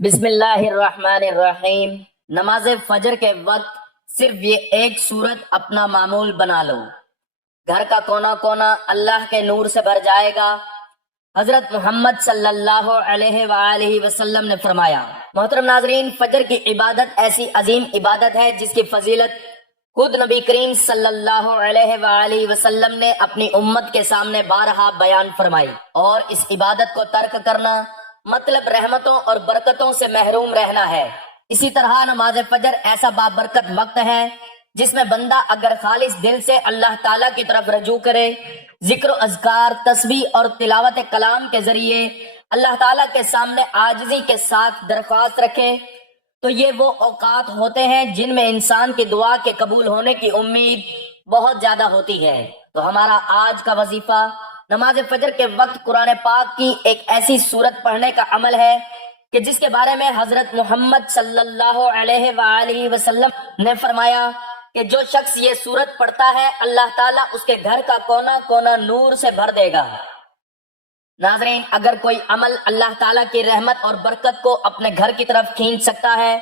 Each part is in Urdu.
بسم اللہ الرحمن الرحیم۔ نماز فجر کے وقت صرف یہ ایک سورت اپنا معمول بنا لو، گھر کا کونا کونا اللہ کے نور سے بھر جائے گا۔ حضرت محمد صلی اللہ علیہ وآلہ وسلم نے فرمایا۔ محترم ناظرین، فجر کی عبادت ایسی عظیم عبادت ہے جس کی فضیلت خود نبی کریم صلی اللہ علیہ وآلہ وسلم نے اپنی امت کے سامنے بارہا بیان فرمائی، اور اس عبادت کو ترک کرنا مطلب رحمتوں اور برکتوں سے محروم رہنا ہے۔ اسی طرح نماز فجر ایسا بابرکت وقت ہے جس میں بندہ اگر خالص دل سے اللہ تعالیٰ کی طرف رجوع کرے، ذکر و اذکار، تسبیح اور تلاوت کلام کے ذریعے اللہ تعالیٰ کے سامنے عاجزی کے ساتھ درخواست رکھے، تو یہ وہ اوقات ہوتے ہیں جن میں انسان کی دعا کے قبول ہونے کی امید بہت زیادہ ہوتی ہے۔ تو ہمارا آج کا وظیفہ نماز فجر کے وقت قرآن پاک کی ایک ایسی سورت پڑھنے کا عمل ہے کہ جس کے بارے میں حضرت محمد صلی اللہ علیہ وآلہ وسلم نے فرمایا کہ جو شخص یہ سورت پڑھتا ہے اللہ تعالیٰ اس کے گھر کا کونا کونا نور سے بھر دے گا۔ ناظرین، اگر کوئی عمل اللہ تعالیٰ کی رحمت اور برکت کو اپنے گھر کی طرف کھینچ سکتا ہے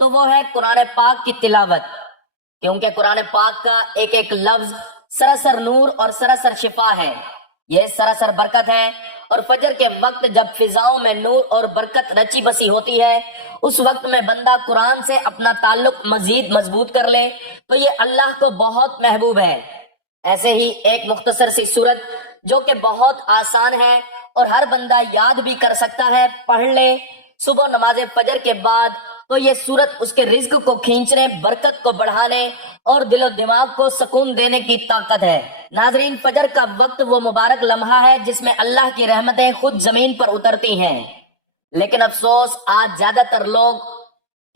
تو وہ ہے قرآن پاک کی تلاوت، کیونکہ قرآن پاک کا ایک ایک لفظ سراسر نور اور سراسر شفا ہے، یہ سراسر برکت ہے۔ اور فجر کے وقت جب فضاؤں میں نور اور برکت رچی بسی ہوتی ہے، اس وقت میں بندہ قرآن سے اپنا تعلق مزید مضبوط کر لے تو یہ اللہ کو بہت محبوب ہے۔ ایسے ہی ایک مختصر سی سورت جو کہ بہت آسان ہے اور ہر بندہ یاد بھی کر سکتا ہے، پڑھ لے صبح نماز فجر کے بعد، تو یہ سورت اس کے رزق کو کھینچنے، برکت کو بڑھانے اور دل و دماغ کو سکون دینے کی طاقت ہے۔ ناظرین، فجر کا وقت وہ مبارک لمحہ ہے جس میں اللہ کی رحمتیں خود زمین پر اترتی ہیں، لیکن افسوس آج زیادہ تر لوگ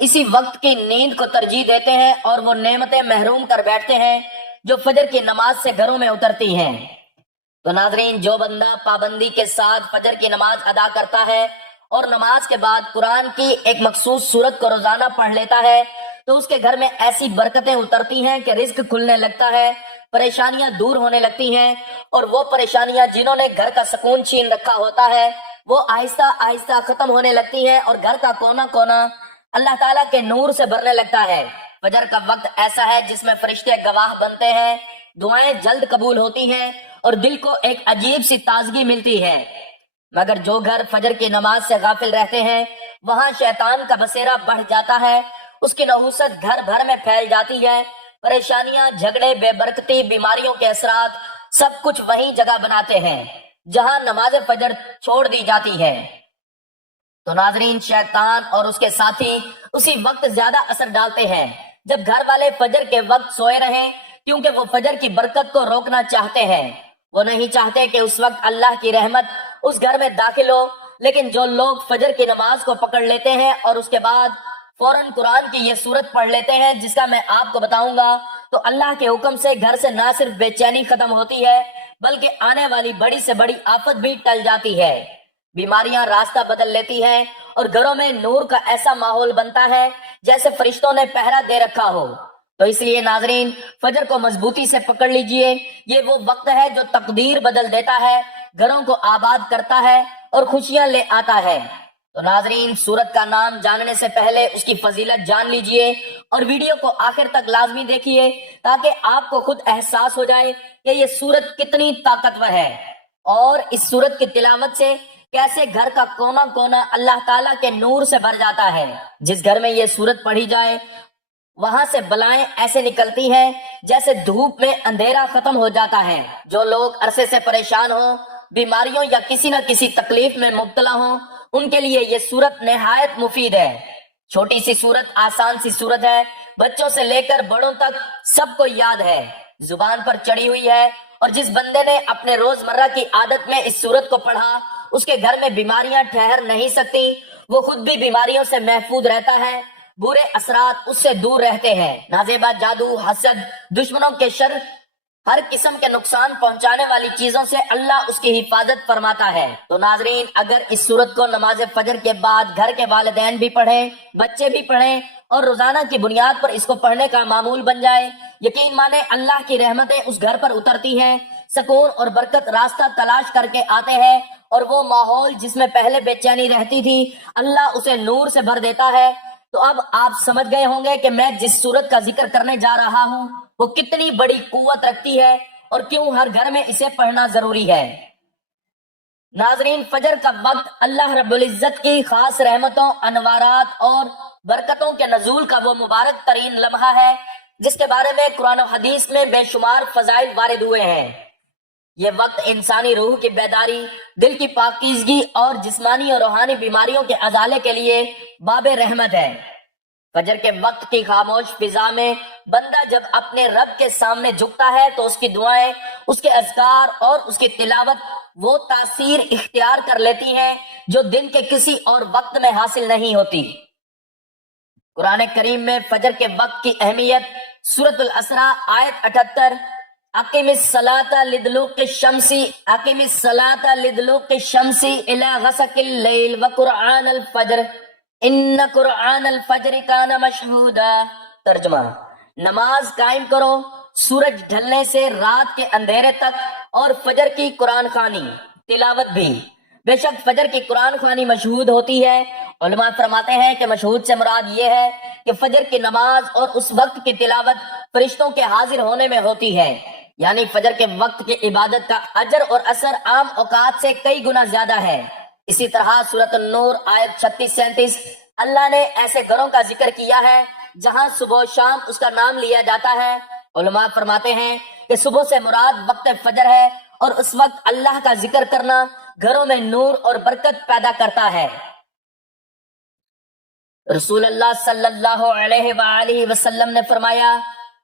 اسی وقت کی نیند کو ترجیح دیتے ہیں اور وہ نعمتیں محروم کر بیٹھتے ہیں جو فجر کی نماز سے گھروں میں اترتی ہیں۔ تو ناظرین، جو بندہ پابندی کے ساتھ فجر کی نماز ادا کرتا ہے اور نماز کے بعد قرآن کی ایک مخصوص سورت کو روزانہ پڑھ لیتا ہے تو اس کے گھر میں ایسی برکتیں اترتی ہیں کہ رزق کھلنے لگتا ہے، پریشانیاں دور ہونے لگتی ہیں، اور وہ پریشانیاں جنہوں نے گھر کا سکون چھین رکھا ہوتا ہے وہ آہستہ آہستہ ختم ہونے لگتی ہیں اور گھر کا کونا کونا اللہ تعالیٰ کے نور سے بھرنے لگتا ہے۔ فجر کا وقت ایسا ہے جس میں فرشتے گواہ بنتے ہیں، دعائیں جلد قبول ہوتی ہیں اور دل کو ایک عجیب سی تازگی ملتی ہے۔ مگر جو گھر فجر کی نماز سے غافل رہتے ہیں وہاں شیطان کا بسیرا بڑھ جاتا ہے، اس کی نحوست گھر بھر میں پھیل جاتی ہے، پریشانیاں، جھگڑے، بے برکتی، بیماریوں کے اثرات سب کچھ وہیں جگہ بناتے ہیں جہاں نماز فجر چھوڑ دی جاتی ہے۔ تو ناظرین، شیطان اور اس کے ساتھی اسی وقت زیادہ اثر ڈالتے ہیں جب گھر والے فجر کے وقت سوئے رہیں، کیونکہ وہ فجر کی برکت کو روکنا چاہتے ہیں۔ وہ نہیں چاہتے کہ اس وقت اللہ کی رحمت اس گھر میں داخل ہو، لیکن جو لوگ فجر کی نماز کو پکڑ لیتے ہیں اور اس کے بعد فوراً قرآن کی یہ سورت پڑھ لیتے ہیں جس کا میں آپ کو بتاؤں گا، تو اللہ کے حکم سے گھر سے نہ صرف بے چینی ختم ہوتی ہے بلکہ آنے والی بڑی سے بڑی آفت بھی ٹل جاتی ہے، بیماریاں راستہ بدل لیتی ہیں اور گھروں میں نور کا ایسا ماحول بنتا ہے جیسے فرشتوں نے پہرا دے رکھا ہو۔ تو اس لیے ناظرین، فجر کو مضبوطی سے پکڑ لیجئے، یہ وہ وقت ہے جو تقدیر بدل دیتا ہے، گھروں کو آباد کرتا ہے اور خوشیاں لے آتا ہے۔ تو ناظرین، سورت کا نام جاننے سے پہلے اس کی فضیلت جان لیجئے اور ویڈیو کو آخر تک لازمی دیکھیے تاکہ آپ کو خود احساس ہو جائے کہ یہ سورت کتنی طاقتور ہے اور اس سورت کی تلاوت سے کیسے گھر کا کونا کونا اللہ تعالیٰ کے نور سے بھر جاتا ہے۔ جس گھر میں یہ سورت پڑھی جائے وہاں سے بلائیں ایسے نکلتی ہیں جیسے دھوپ میں اندھیرا ختم ہو جاتا ہے۔ جو لوگ عرصے سے پریشان ہوں، بیماریوں یا کسی نہ کسی تکلیف میں مبتلا ہوں، ان کے لیے یہ سورت نہایت مفید ہے۔ چھوٹی سی سورت، آسان سی سورت ہے، بچوں سے لے کر بڑوں تک سب کو یاد ہے، زبان پر چڑھی ہوئی ہے، اور جس بندے نے اپنے روزمرہ کی عادت میں اس سورت کو پڑھا اس کے گھر میں بیماریاں ٹھہر نہیں سکتی، وہ خود بھی بیماریوں سے محفوظ رہتا ہے، برے اثرات اس سے دور رہتے ہیں، نازیبا، جادو، حسد، دشمنوں کے شر، ہر قسم کے نقصان پہنچانے والی چیزوں سے اللہ اس کی حفاظت فرماتا ہے۔ تو ناظرین، اگر اس سورت کو نماز فجر کے بعد گھر کے والدین بھی پڑھیں، بچے بھی پڑھیں اور روزانہ کی بنیاد پر اس کو پڑھنے کا معمول بن جائے، یقین مانے اللہ کی رحمتیں اس گھر پر اترتی ہیں، سکون اور برکت راستہ تلاش کر کے آتے ہیں اور وہ ماحول جس میں پہلے بے چینی رہتی تھی اللہ اسے نور سے بھر دیتا ہے۔ تو اب آپ سمجھ گئے ہوں گے کہ میں جس سورت کا ذکر کرنے جا رہا ہوں وہ کتنی بڑی قوت رکھتی ہے اور کیوں ہر گھر میں اسے پڑھنا ضروری ہے۔ ناظرین، فجر کا وقت اللہ رب العزت کی خاص رحمتوں، انوارات اور برکتوں کے نزول کا وہ مبارک ترین لمحہ ہے جس کے بارے میں قرآن و حدیث میں بے شمار فضائل وارد ہوئے ہیں۔ یہ وقت انسانی روح کی بیداری، دل کی پاکیزگی اور جسمانی اور روحانی بیماریوں کے ازالے کے لیے باب رحمت ہے۔ فجر کے وقت کی خاموش فضا میں بندہ جب اپنے رب کے سامنے جھکتا ہے تو اس کی دعائیں، اس کے اذکار اور اس کی تلاوت وہ تاثیر اختیار کر لیتی ہیں جو دن کے کسی اور وقت میں حاصل نہیں ہوتی۔ قرآن کریم میں فجر کے وقت کی اہمیت سورۃ الاسراء آیت 78 اقم الصلاۃ لدلوق الشمس اقم الصلاۃ لدلوق الشمس الی غسق اللیل وقرآن الفجر ان قرآن الفجر کان مشہودا۔ ترجمہ: نماز قائم کرو سورج ڈھلنے سے رات کے اندھیرے تک، اور فجر کی قرآن خوانی تلاوت بھی۔ بے شک فجر کی قرآن خوانی مشہود ہوتی ہے۔ علماء فرماتے ہیں کہ مشہود سے مراد یہ ہے کہ فجر کی نماز اور اس وقت کی تلاوت فرشتوں کے حاضر ہونے میں ہوتی ہے، یعنی فجر کے وقت کی عبادت کا اجر اور اثر عام اوقات سے کئی گنا زیادہ ہے۔ اسی طرح سورۃ النور آیت 36-37 اللہ نے ایسے گھروں کا ذکر کیا ہے جہاں صبح و شام اس کا نام لیا جاتا ہے۔ علماء فرماتے ہیں کہ صبح سے مراد وقت فجر ہے، اور اس وقت اللہ کا ذکر کرنا گھروں میں نور اور برکت پیدا کرتا ہے۔ رسول اللہ صلی اللہ علیہ وآلہ وسلم نے فرمایا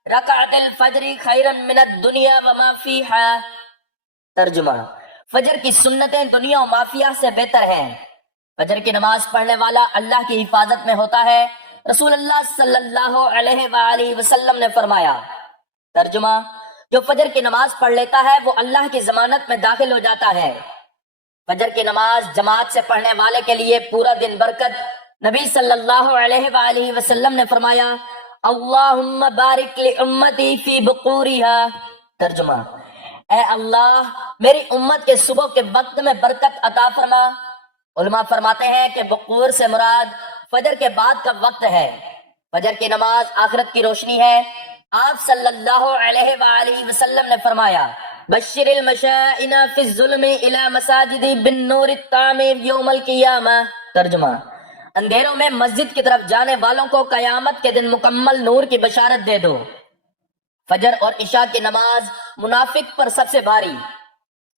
رکعت الفجر خیر من الدنیا وما فیہا۔ ترجمہ: فجر کی سنتیں دنیا و مافیہ سے بہتر ہیں۔ فجر کی نماز پڑھنے والا اللہ کی حفاظت میں ہوتا ہے۔ رسول اللہ صلی اللہ علیہ وآلہ وسلم نے فرمایا۔ ترجمہ: جو فجر کی نماز پڑھ لیتا ہے وہ اللہ کی ضمانت میں داخل ہو جاتا ہے۔ فجر کی نماز جماعت سے پڑھنے والے کے لیے پورا دن برکت۔ نبی صلی اللہ علیہ وآلہ وسلم نے فرمایا اللہم بارک لامتی فی بقورہا۔ ترجمہ: اے اللہ میری امت کے صبح کے وقت میں برکت عطا فرما۔ علماء فرماتے ہیں کہ بقور سے مراد فجر کے بعد کا وقت ہے۔ فجر کی نماز آخرت کی روشنی ہے۔ آپ صلی اللہ علیہ وآلہ وسلم نے فرمایا بشر المشائین فی الظلم الی مساجد بالنور التام یوم القیامہ۔ ترجمہ: اندھیروں میں مسجد کی طرف جانے والوں کو قیامت کے دن مکمل نور کی بشارت دے دو۔ فجر اور عشاء کی نماز منافق پر سب سے بھاری۔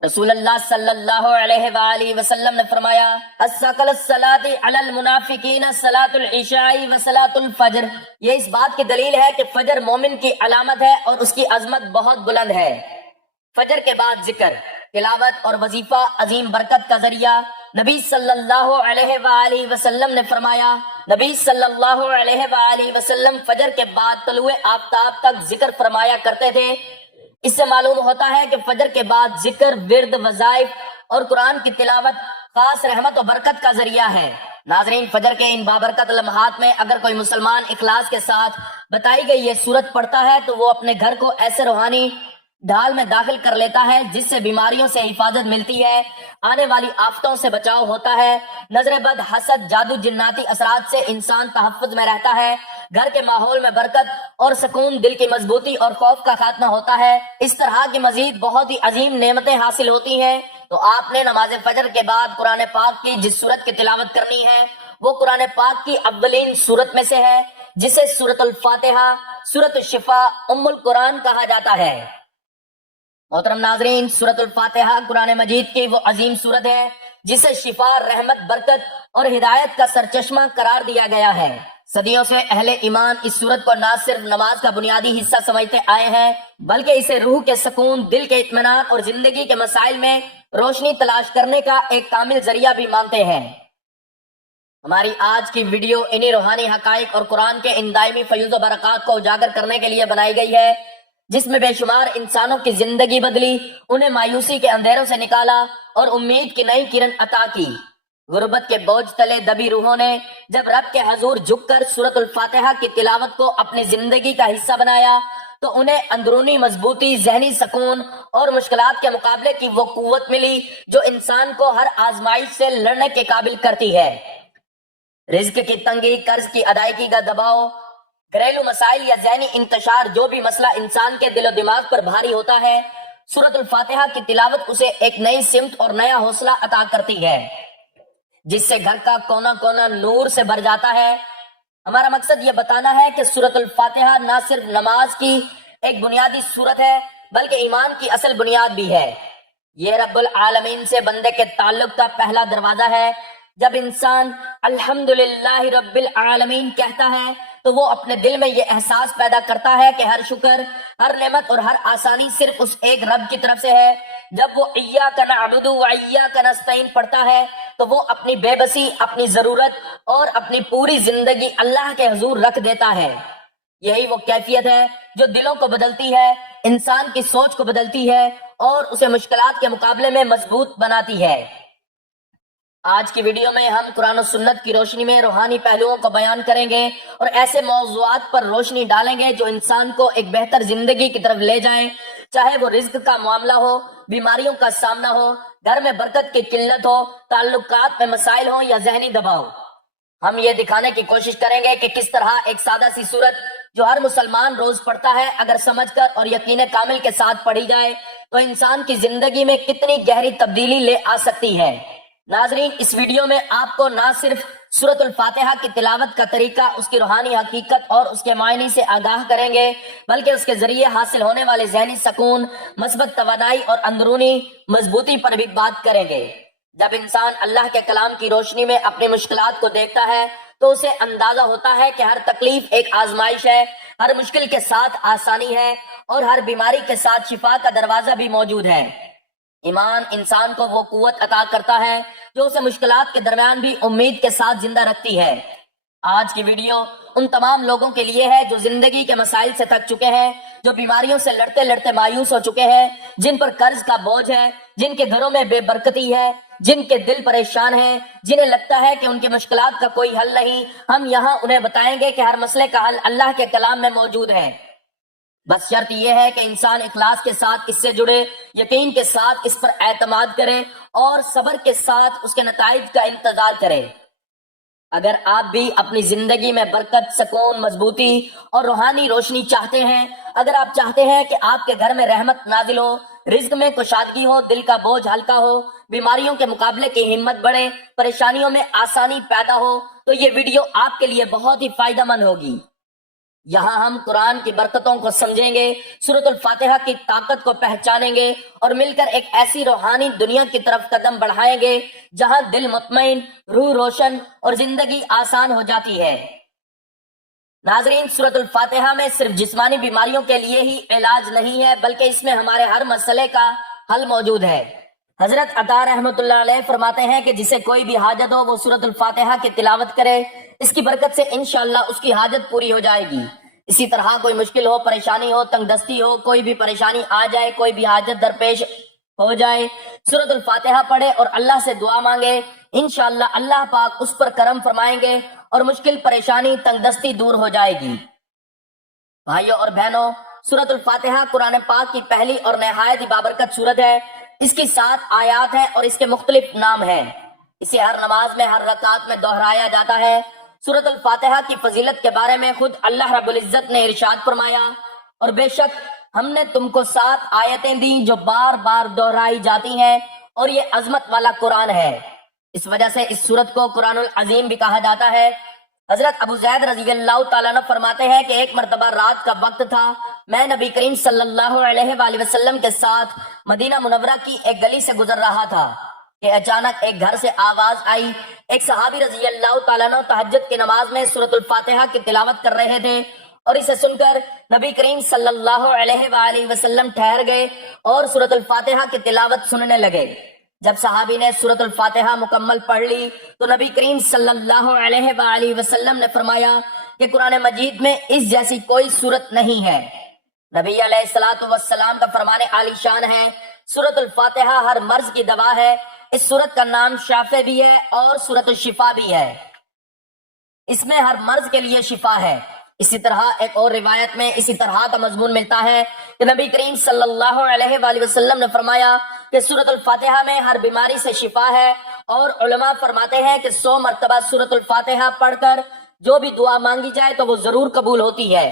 رسول اللہ صلی اللہ علیہ وآلہ وسلم نے فرمایا اثقل الصلاۃ علی المنافقین صلاۃ العشاء و صلاۃ الفجر۔ یہ اس بات کی دلیل ہے کہ فجر مومن کی علامت ہے اور اس کی عظمت بہت بلند ہے۔ فجر کے بعد ذکر، تلاوت اور وظیفہ عظیم برکت کا ذریعہ۔ نبی صلی اللہ علیہ وآلہ وسلم نے فرمایا نبی صلی اللہ علیہ وآلہ وسلم فجر کے بعد طلوع آفتاب تک ذکر فرمایا کرتے تھے۔ اس سے معلوم ہوتا ہے کہ فجر کے بعد ذکر، ورد، وظائف اور قرآن کی تلاوت خاص رحمت و برکت کا ذریعہ ہے۔ ناظرین، فجر کے ان بابرکت لمحات میں اگر کوئی مسلمان اخلاص کے ساتھ بتائی گئی یہ سورت پڑھتا ہے تو وہ اپنے گھر کو ایسے روحانی ڈھال میں داخل کر لیتا ہے جس سے بیماریوں سے حفاظت ملتی ہے، آنے والی آفتوں سے بچاؤ ہوتا ہے، نظر بد، حسد، جادو، جناتی اثرات سے انسان تحفظ میں رہتا ہے، گھر کے ماحول میں برکت اور سکون، دل کی مضبوطی اور خوف کا خاتمہ ہوتا ہے۔ اس طرح کی مزید بہت ہی عظیم نعمتیں حاصل ہوتی ہیں۔ تو آپ نے نماز فجر کے بعد قرآن پاک کی جس سورت کی تلاوت کرنی ہے وہ قرآن پاک کی اولین سورت میں سے ہے جسے سورۃ الفاتحہ، سورۃ الشفاء، ام القرآن کہا جاتا ہے۔ محترم ناظرین، سورۃ الفاتحہ قرآن مجید کی وہ عظیم سورت ہے جسے شفا، رحمت، برکت اور ہدایت کا سرچشمہ قرار دیا گیا ہے۔ صدیوں سے اہل ایمان اس سورت کو نہ صرف نماز کا بنیادی حصہ سمجھتے آئے ہیں بلکہ اسے روح کے سکون، دل کے اطمینان اور زندگی کے مسائل میں روشنی تلاش کرنے کا ایک کامل ذریعہ بھی مانتے ہیں۔ ہماری آج کی ویڈیو انہی روحانی حقائق اور قرآن کے ان دائمی فیوز و برکات کو اجاگر کرنے کے لیے بنائی گئی ہے، جس میں بے شمار انسانوں کی زندگی بدلی، انہیں مایوسی کے اندھیروں سے نکالا اور امید کی نئی کرن عطا کی۔ غربت کے بوجھ تلے دبی روحوں نے جب رب کے حضور جھک کر سورۃ الفاتحہ کی تلاوت کو اپنی زندگی کا حصہ بنایا تو انہیں اندرونی مضبوطی، ذہنی سکون اور مشکلات کے مقابلے کی وہ قوت ملی جو انسان کو ہر آزمائش سے لڑنے کے قابل کرتی ہے۔ رزق کی تنگی، قرض کی ادائیگی کا دباؤ، گھریلو مسائل یا ذہنی انتشار، جو بھی مسئلہ انسان کے دل و دماغ پر بھاری ہوتا ہے، سورۃ الفاتحہ کی تلاوت اسے ایک نئی سمت اور نیا حوصلہ عطا کرتی ہے، جس سے گھر کا کونا کونا نور سے بھر جاتا ہے۔ ہمارا مقصد یہ بتانا ہے کہ سورۃ الفاتحہ نہ صرف نماز کی ایک بنیادی صورت ہے بلکہ ایمان کی اصل بنیاد بھی ہے۔ یہ رب العالمین سے بندے کے تعلق کا پہلا دروازہ ہے۔ جب انسان الحمدللہ رب العالمین کہتا ہے تو وہ اپنے دل میں یہ احساس پیدا کرتا ہے کہ ہر شکر، ہر نعمت اور ہر آسانی صرف اس ایک رب کی طرف سے ہے۔ جب وہ ایاک نعبد و ایاک نستعین پڑھتا ہے تو وہ اپنی بے بسی، اپنی ضرورت اور اپنی پوری زندگی اللہ کے حضور رکھ دیتا ہے۔ یہی وہ کیفیت ہے جو دلوں کو بدلتی ہے، انسان کی سوچ کو بدلتی ہے اور اسے مشکلات کے مقابلے میں مضبوط بناتی ہے۔ آج کی ویڈیو میں ہم قرآن و سنت کی روشنی میں روحانی پہلوؤں کو بیان کریں گے اور ایسے موضوعات پر روشنی ڈالیں گے جو انسان کو ایک بہتر زندگی کی طرف لے جائیں، چاہے وہ رزق کا معاملہ ہو، بیماریوں کا سامنا ہو، گھر میں برکت کی قلت ہو، تعلقات میں مسائل ہوں یا ذہنی دباؤ۔ ہم یہ دکھانے کی کوشش کریں گے کہ کس طرح ایک سادہ سی صورت جو ہر مسلمان روز پڑھتا ہے، اگر سمجھ کر اور یقین کامل کے ساتھ پڑھی جائے تو انسان کی زندگی میں کتنی گہری تبدیلی لے آ سکتی ہے۔ ناظرین، اس ویڈیو میں آپ کو نہ صرف سورۃ الفاتحہ کی تلاوت کا طریقہ، اس کی روحانی حقیقت اور اس کے معنی سے آگاہ کریں گے، بلکہ اس کے ذریعے حاصل ہونے والے ذہنی سکون، مثبت توانائی اور اندرونی مضبوطی پر بھی بات کریں گے۔ جب انسان اللہ کے کلام کی روشنی میں اپنی مشکلات کو دیکھتا ہے تو اسے اندازہ ہوتا ہے کہ ہر تکلیف ایک آزمائش ہے، ہر مشکل کے ساتھ آسانی ہے اور ہر بیماری کے ساتھ شفا کا دروازہ بھی موجود ہے۔ ایمان انسان کو وہ قوت عطا کرتا ہے جو اسے مشکلات کے درمیان بھی امید کے ساتھ زندہ رکھتی ہے۔ آج کی ویڈیو ان تمام لوگوں کے لیے ہے جو زندگی کے مسائل سے تھک چکے ہیں، جو بیماریوں سے لڑتے لڑتے مایوس ہو چکے ہیں، جن پر قرض کا بوجھ ہے، جن کے گھروں میں بے برکتی ہے، جن کے دل پریشان ہیں، جنہیں لگتا ہے کہ ان کے مشکلات کا کوئی حل نہیں۔ ہم یہاں انہیں بتائیں گے کہ ہر مسئلے کا حل اللہ کے کلام میں موجود ہے۔ بس شرط یہ ہے کہ انسان اخلاص کے ساتھ اس سے جڑے، یقین کے ساتھ اس پر اعتماد کرے اور صبر کے ساتھ اس کے نتائج کا انتظار کرے۔ اگر آپ بھی اپنی زندگی میں برکت، سکون، مضبوطی اور روحانی روشنی چاہتے ہیں، اگر آپ چاہتے ہیں کہ آپ کے گھر میں رحمت نازل ہو، رزق میں کشادگی ہو، دل کا بوجھ ہلکا ہو، بیماریوں کے مقابلے کی ہمت بڑھے، پریشانیوں میں آسانی پیدا ہو، تو یہ ویڈیو آپ کے لیے بہت ہی فائدہ مند ہوگی۔ یہاں ہم قرآن کی برکتوں کو سمجھیں گے، سورۃ الفاتحہ کی طاقت کو پہچانیں گے اور مل کر ایک ایسی روحانی دنیا کی طرف قدم بڑھائیں گے جہاں دل مطمئن، روح روشن اور زندگی آسان ہو جاتی ہے۔ ناظرین، سورۃ الفاتحہ میں صرف جسمانی بیماریوں کے لیے ہی علاج نہیں ہے بلکہ اس میں ہمارے ہر مسئلے کا حل موجود ہے۔ حضرت عطا رحمۃ اللہ علیہ فرماتے ہیں کہ جسے کوئی بھی حاجت ہو وہ سورۃ الفاتحہ کی تلاوت کرے، اس کی برکت سے انشاءاللہ اس کی حاجت پوری ہو جائے گی۔ اسی طرح کوئی مشکل ہو، پریشانی ہو، تنگ دستی ہو، کوئی بھی پریشانی آ جائے، کوئی بھی حاجت درپیش ہو جائے، سورۃ الفاتحہ پڑھے اور اللہ سے دعا مانگے، انشاءاللہ اللہ پاک اس پر کرم فرمائیں گے اور مشکل، پریشانی، تنگ دستی دور ہو جائے گی۔ بھائیوں اور بہنوں، سورۃ الفاتحہ قرآن پاک کی پہلی اور نہایت ہی بابرکت سورت ہے۔ اس کی 7 آیات ہیں اور اس کے مختلف نام ہیں۔ اسے ہر نماز میں، ہر رکعت میں دہرایا جاتا ہے۔ سورۃ الفاتحہ کی فضیلت کے بارے میں خود اللہ رب العزت نے ارشاد فرمایا، اور بے شک ہم نے تم کو 7 آیتیں دی جو بار بار دہرائی جاتی ہیں اور یہ عظمت والا قرآن ہے۔ اس وجہ سے اس سورت کو قرآن العظیم بھی کہا جاتا ہے۔ حضرت ابو زید رضی اللہ تعالیٰ عنہ فرماتے ہیں کہ ایک مرتبہ رات کا وقت تھا، میں نبی کریم صلی اللہ علیہ وآلہ وسلم کے ساتھ مدینہ منورہ کی ایک گلی سے گزر رہا تھا کہ اچانک ایک گھر سے آواز آئی۔ ایک صحابی رضی اللہ تعالیٰ عنہ تہجد کی نماز میں سورۃ الفاتحہ کی تلاوت کر رہے تھے اور اسے سن کر نبی کریم صلی اللہ علیہ وآلہ وسلم ٹھہر گئے اور سورۃ الفاتحہ کی تلاوت سننے لگے۔ جب صحابی نے سورۃ الفاتحہ مکمل پڑھ لی تو نبی کریم صلی اللہ علیہ وآلہ وسلم نے فرمایا کہ قرآن مجید میں اس جیسی کوئی سورت نہیں ہے۔ نبی علیہ الصلوۃ والسلام کا فرمان عالی شان ہے، سورۃ الفاتحہ ہر مرض کی دوا ہے۔ اس سورت کا نام شافع بھی ہے اور سورۃ الشفا بھی ہے۔ اس میں ہر مرض کے لیے شفا ہے۔ اسی طرح ایک اور روایت میں اسی طرح کا مضمون ملتا ہے کہ نبی کریم صلی اللہ علیہ وآلہ وسلم نے فرمایا کہ سورۃ الفاتحہ میں ہر بیماری سے شفا ہے، اور علماء فرماتے ہیں کہ 100 مرتبہ سورۃ الفاتحہ پڑھ کر جو بھی دعا مانگی جائے تو وہ ضرور قبول ہوتی ہے۔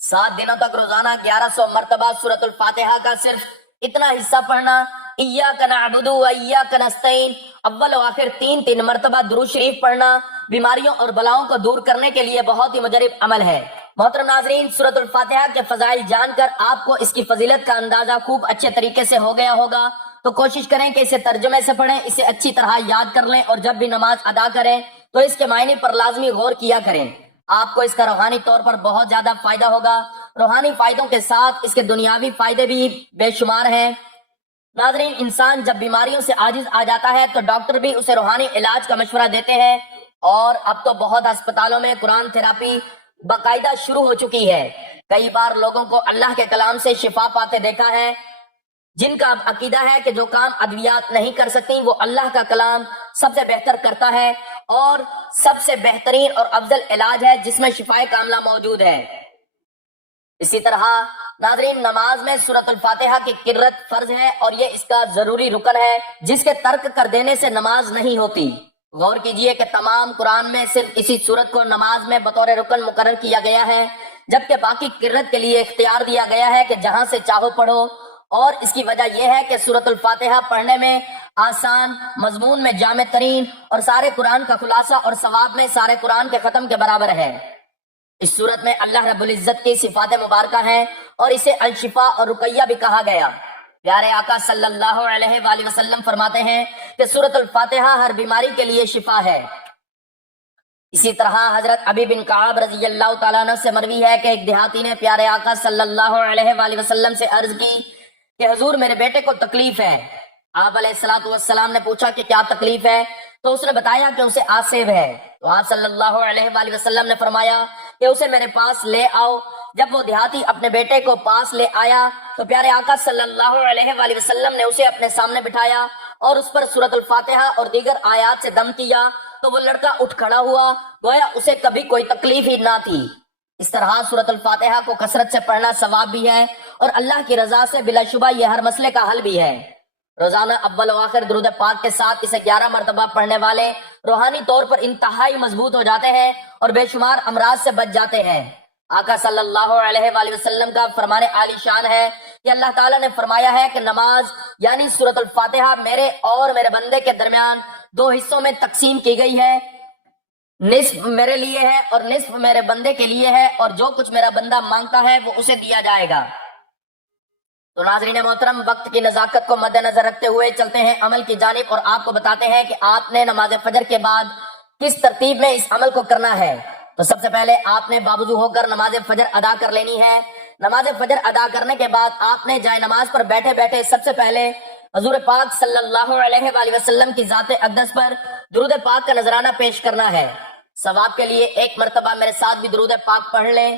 7 دنوں تک روزانہ 1100 مرتبہ سورۃ الفاتحہ کا صرف اتنا حصہ پڑھنا، ایاک نعبد و ایاک نستعین، اول و آخر 3 مرتبہ درود شریف پڑھنا بیماریوں اور بلاؤں کو دور کرنے کے لیے بہت ہی مجرب عمل ہے۔ محترم ناظرین، سورۃ الفاتحہ کے فضائل جان کر آپ کو اس کی فضیلت کا اندازہ خوب اچھے طریقے سے ہو گیا ہوگا، تو کوشش کریں کہ اسے ترجمے سے پڑھیں، اسے اچھی طرح یاد کر لیں، اور جب بھی نماز ادا کریں تو اس کے معنی پر لازمی غور کیا کریں۔ آپ کو اس کا روحانی طور پر بہت زیادہ فائدہ ہوگا۔ روحانی فائدوں کے ساتھ اس کے دنیاوی فائدے بھی بے شمار ہیں۔ ناظرین، انسان جب بیماریوں سے عاجز آ جاتا ہے تو ڈاکٹر بھی اسے روحانی علاج کا مشورہ دیتے ہیں، اور اب تو بہت ہسپتالوں میں قرآن تھراپی باقاعدہ شروع ہو چکی ہے۔ کئی بار لوگوں کو اللہ کے کلام سے شفا پاتے دیکھا ہے، جن کا عقیدہ ہے کہ جو کام ادویات نہیں کر سکتی وہ اللہ کا کلام سب سے بہتر کرتا ہے، اور سب سے بہترین اور افضل علاج ہے جس میں شفائے کاملہ موجود ہے۔ اسی طرح ناظرین، نماز میں سورۃ الفاتحہ کی قرأت فرض ہے، اور یہ اس کا ضروری رکن ہے جس کے ترک کر دینے سے نماز نہیں ہوتی۔ غور کیجئے کہ تمام قرآن میں صرف اسی سورت کو نماز میں بطور رکن مقرر کیا گیا ہے، جبکہ باقی قرأت کے لیے اختیار دیا گیا ہے کہ جہاں سے چاہو پڑھو، اور اس کی وجہ یہ ہے کہ سورۃ الفاتحہ پڑھنے میں آسان، مضمون میں جامع ترین، اور سارے قرآن کا خلاصہ اور ثواب میں سارے قرآن کے ختم کے برابر ہے۔ اس صورت میں اللہ رب العزت کی صفات مبارکہ ہیں، اور اسے الشفا اور رقیہ بھی کہا گیا۔ پیارے آقا صلی اللہ علیہ وآلہ وسلم فرماتے ہیں کہ سورۃ الفاتحہ ہر بیماری کے لیے شفا ہے۔ اسی طرح حضرت ابی بن کعب رضی اللہ تعالیٰ عنہ سے مروی ہے کہ ایک دیہاتی نے پیارے آقا صلی اللہ علیہ وآلہ وسلم سے عرض کی کہ حضور، میرے بیٹے کو تکلیف ہے۔ آپ علیہ الصلوۃ والسلام نے پوچھا کہ کیا تکلیف ہے؟ تو اس نے بتایا کہ اسے آسیب ہے۔ تو آپ صلی اللہ علیہ وآلہ وسلم نے فرمایا کہ اسے میرے پاس لے آؤ۔ جب وہ دیہاتی اپنے بیٹے کو پاس لے آیا تو پیارے آقا صلی اللہ علیہ وآلہ وسلم نے اسے اپنے سامنے بٹھایا اور اس پر سورۃ الفاتحہ اور دیگر آیات سے دم کیا، تو وہ لڑکا اٹھ کھڑا ہوا، گویا اسے کبھی کوئی تکلیف ہی نہ تھی۔ اس طرح سورۃ الفاتحہ کو کثرت سے پڑھنا ثواب بھی ہے، اور اللہ کی رضا سے بلا شبہ یہ ہر مسئلے کا حل بھی ہے۔ روزانہ اول و آخر درود پاک کے ساتھ اسے 11 مرتبہ پڑھنے والے روحانی طور پر انتہائی مضبوط ہو جاتے ہیں اور بے شمار امراض سے بچ جاتے ہیں۔ آقا صلی اللہ علیہ وآلہ وسلم کا فرمان عالی شان ہے کہ اللہ تعالیٰ نے فرمایا ہے کہ نماز یعنی سورۃ الفاتحہ میرے اور میرے بندے کے درمیان 2 حصوں میں تقسیم کی گئی ہے، نصف میرے لیے ہے اور نصف میرے بندے کے لیے ہے، اور جو کچھ میرا بندہ مانگتا ہے وہ اسے دیا جائے گا۔ تو ناظرین محترم، وقت کی نزاکت کو مد نظر رکھتے ہوئے چلتے ہیں عمل کی جانب، اور آپ کو بتاتے ہیں کہ آپ نے نماز فجر کے بعد کس ترتیب میں اس عمل کو کرنا ہے۔ تو سب سے پہلے آپ نے باوضو ہو کر نماز فجر ادا کر لینی ہے۔ نماز فجر ادا کرنے کے بعد آپ نے جائے نماز پر بیٹھے بیٹھے سب سے پہلے حضور پاک صلی اللہ علیہ وآلہ وسلم کی ذات اقدس پر درود پاک کا نذرانہ پیش کرنا ہے۔ ثواب کے لیے 1 مرتبہ میرے ساتھ بھی درود پاک پڑھ لیں۔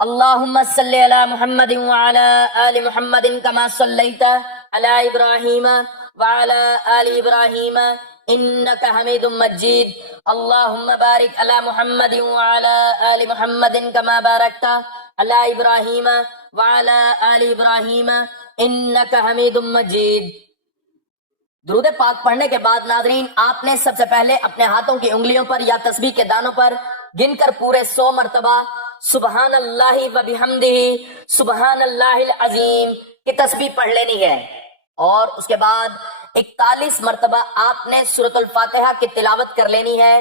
اللہم صلی علی محمد وعلی آل محمد کما صلیت علی ابراہیم وعلی آل ابراہیم انک حمید مجید۔ اللہم بارک علی محمد وعلی آل محمد کما بارکت علی ابراہیم وعلی آل ابراہیم انک حمید مجید۔ درود پاک پڑھنے کے بعد ناظرین، آپ نے سب سے پہلے اپنے ہاتھوں کی انگلیوں پر یا تسبیح کے دانوں پر گن کر پورے 100 مرتبہ سبحان اللہ و بحمدہ سبحان اللہ العظیم کی تسبیح پڑھ لینی ہے، اور اس کے بعد 41 مرتبہ آپ نے سورۃ الفاتحہ کی تلاوت کر لینی ہے۔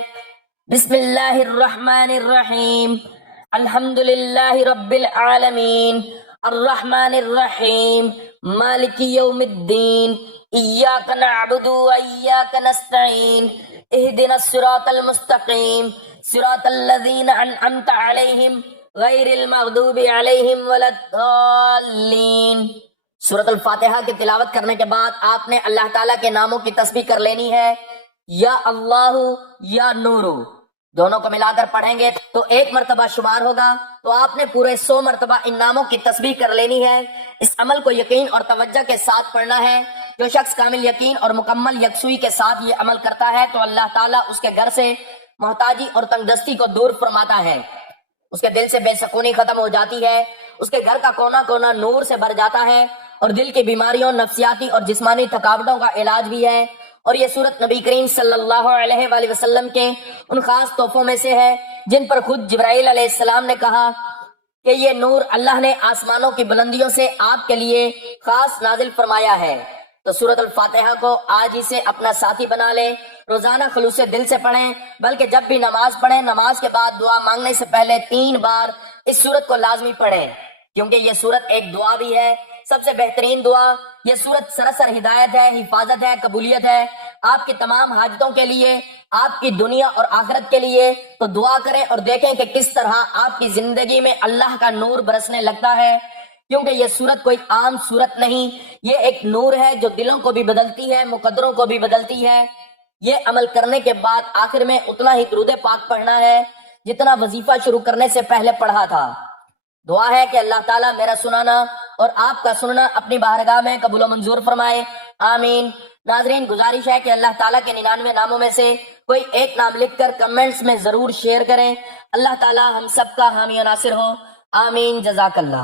بسم اللہ الرحمن الرحیم، الحمد للہ رب العالمین، الرحمن الرحیم، مالک یوم الدین، ایاک نعبد و ایاک نستعین، اہدنا الصراط المستقیم، صراط الذین انعمت علیہم غیر المغضوب علیہم ولا الضالین۔ سورۃ الفاتحہ کی تلاوت کرنے کے بعد آپ نے اللہ تعالیٰ کے ناموں کی تسبیح کر لینی ہے۔ یا اللہ، یا نور، دونوں کو ملا کر پڑھیں گے تو 1 مرتبہ شمار ہوگا، تو آپ نے پورے 100 مرتبہ ان ناموں کی تسبیح کر لینی ہے۔ اس عمل کو یقین اور توجہ کے ساتھ پڑھنا ہے۔ جو شخص کامل یقین اور مکمل یکسوئی کے ساتھ یہ عمل کرتا ہے تو اللہ تعالیٰ اس کے گھر سے محتاجی اور تنگ دستی کو دور فرماتا ہے۔ اس کے دل سے بے سکونی ختم ہو جاتی ہے، اس کے گھر کا کونا کونا نور سے بھر جاتا ہے، اور دل کی بیماریوں، نفسیاتی اور جسمانی تھکاوٹوں کا علاج بھی ہے۔ اور یہ سورت نبی کریم صلی اللہ علیہ وآلہ وسلم کے ان خاص تحفوں میں سے ہے جن پر خود جبرائیل علیہ السلام نے کہا کہ یہ نور اللہ نے آسمانوں کی بلندیوں سے آپ کے لیے خاص نازل فرمایا ہے۔ تو سورت الفاتحہ کو آج ہی سے اپنا ساتھی بنا لیں، روزانہ خلوص دل سے پڑھیں، بلکہ جب بھی نماز پڑھیں، نماز کے بعد دعا مانگنے سے پہلے 3 بار اس سورت کو لازمی پڑھیں، کیونکہ یہ سورت ایک دعا بھی ہے، سب سے بہترین دعا۔ یہ سورت سراسر ہدایت ہے، حفاظت ہے، قبولیت ہے آپ کی تمام حاجتوں کے لیے، آپ کی دنیا اور آخرت کے لیے۔ تو دعا کریں اور دیکھیں کہ کس طرح آپ کی زندگی میں اللہ کا نور برسنے لگتا ہے، کیونکہ یہ سورت کوئی عام سورت نہیں، یہ ایک نور ہے جو دلوں کو بھی بدلتی ہے، مقدروں کو بھی بدلتی ہے۔ یہ عمل کرنے کے بعد آخر میں اتنا ہی درود پاک پڑھنا ہے جتنا وظیفہ شروع کرنے سے پہلے پڑھا تھا۔ دعا ہے کہ اللہ تعالیٰ میرا سنانا اور آپ کا سننا اپنی بارگاہ میں قبول و منظور فرمائے، آمین۔ ناظرین، گزارش ہے کہ اللہ تعالیٰ کے 99 ناموں میں سے کوئی ایک نام لکھ کر کمنٹس میں ضرور شیئر کریں۔ اللہ تعالیٰ ہم سب کا حامی و ناصر ہو، آمین۔ جزاک اللہ۔